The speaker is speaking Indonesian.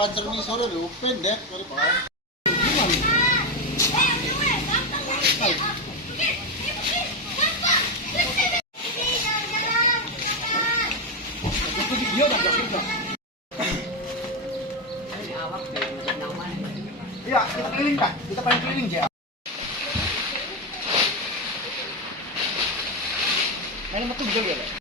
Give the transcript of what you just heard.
pacar nih sore lu pendek kali pak. Iya, kita keliling kan? Kita pengen keliling ya. Main metu juga ya, Pak?